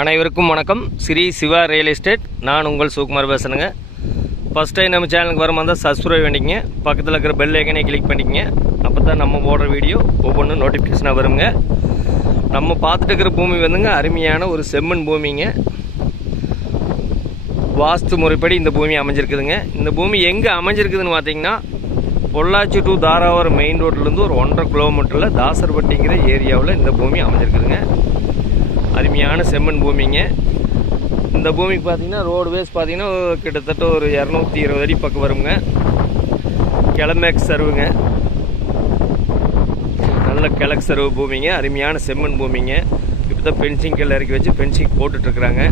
அனைவருக்கும் வணக்கம். Shri Siva real estate. நான் உங்கள் சுகுமார் பேசுகிறேங்க. ஃபஸ்ட் டைம் நம்ம சேனலுக்கு வர வந்தால் சப்ஸ்கிரைப் பண்ணிக்கங்க. பக்கத்தில் இருக்கிற பெல் ஐக்கனை கிளிக் பண்ணிக்கங்க. அப்போ தான் நம்ம போடுற வீடியோ ஒவ்வொன்றும் நோட்டிஃபிகேஷனாக வருங்க. நம்ம பார்த்துட்டு இருக்கிற பூமி வந்துங்க அருமையான ஒரு செம்மண் பூமிங்க. வாஸ்து முறைப்படி இந்த பூமி அமைஞ்சிருக்குதுங்க. இந்த பூமி எங்கே அமைஞ்சிருக்குதுன்னு பார்த்தீங்கன்னா, பொள்ளாச்சி டு தாராவரம் மெயின் ரோட்லேருந்து ஒரு 1.5 கிலோமீட்டரில் தாசர்பட்டிங்கிற ஏரியாவில் இந்த பூமி அமைஞ்சிருக்குதுங்க. அருமையான செம்மண் பூமிங்க. இந்த பூமிக்கு பார்த்தீங்கன்னா ரோடுவேஸ் பார்த்தீங்கன்னா கிட்டத்தட்ட ஒரு 220 அடி பக்கம் வருங்க. கிழமேக் சருவுங்க, நல்ல கிழக்கு சருவு பூமிங்க. அருமையான செம்மண் பூமிங்க. இப்போ தான் பென்சிங் கல் இறக்கி வச்சு பென்சிங் போட்டுட்ருக்குறாங்க.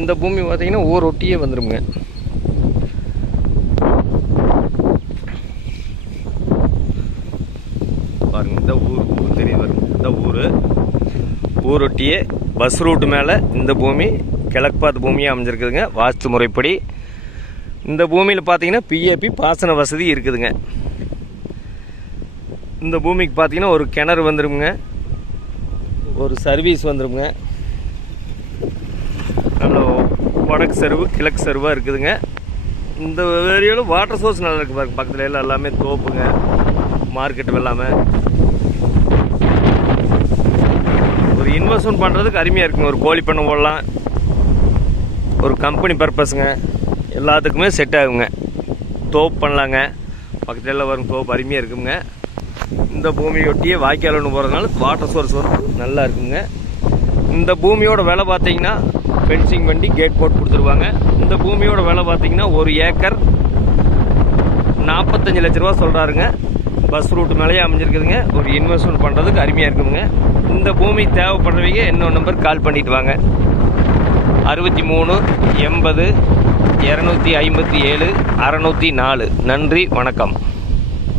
இந்த பூமி பார்த்தீங்கன்னா ஊர் ஒட்டியே வந்துடுங்க. பாருங்க, இந்த ஊர் தெரிய வரும். இந்த ஊரொட்டியே பஸ் ரூட்டு மேலே இந்த பூமி கிழக்கு பார்த்து பூமியாக அமைஞ்சிருக்குதுங்க. வாஸ்து முறைப்படி இந்த பூமியில் பார்த்தீங்கன்னா பிஏபி பாசன வசதி இருக்குதுங்க. இந்த பூமிக்கு பார்த்தீங்கன்னா ஒரு கிணறு வந்துடுங்க, ஒரு சர்வீஸ் வந்துடுங்க. நல்ல வடக்கு சருவு கிழக்கு சருவாக இருக்குதுங்க. இந்த ஏரியாவில் வாட்டர் சோர்ஸ் நல்லா இருக்குது. பாருங்க, பக்கத்தில் எல்லாம் எல்லாமே தோப்புங்க, மார்க்கெட்டு வெள்ளாமல். ஒரு இன்வெஸ்ட்மெண்ட் பண்ணுறதுக்கு அருமையாக இருக்குங்க. ஒரு கோழி பண்ணை போடலாம், ஒரு கம்பெனி பர்பஸுங்க, எல்லாத்துக்குமே செட் ஆகுங்க. தோப்பு பண்ணலாங்க, பக்கத்தில் எல்லாம் வரும் தோப்பு அருமையாக இருக்குங்க. இந்த பூமியொட்டியே வாய்க்கால் ஒன்று போகிறதுனால வாட்டர் சோர்ஸ் வந்து நல்லா இருக்குங்க. இந்த பூமியோட விலை பார்த்தீங்கன்னா ஃபென்சிங் பண்ணி கேட் போட்டு கொடுத்துருவாங்க. இந்த பூமியோட விலை பார்த்தீங்கன்னா 1 ஏக்கர் 45 லட்ச ரூபா சொல்கிறாருங்க. பஸ் ரூட்டு மேலேயே அமைஞ்சிருக்குதுங்க. ஒரு இன்வெஸ்ட்மெண்ட் பண்ணுறதுக்கு அருமையாக இருக்குதுங்க. இந்த பூமி தேவைப்படுறவங்க இன்னொரு நம்பர் கால் பண்ணிட்டு வாங்க. 63 80 257 604. நன்றி, வணக்கம்.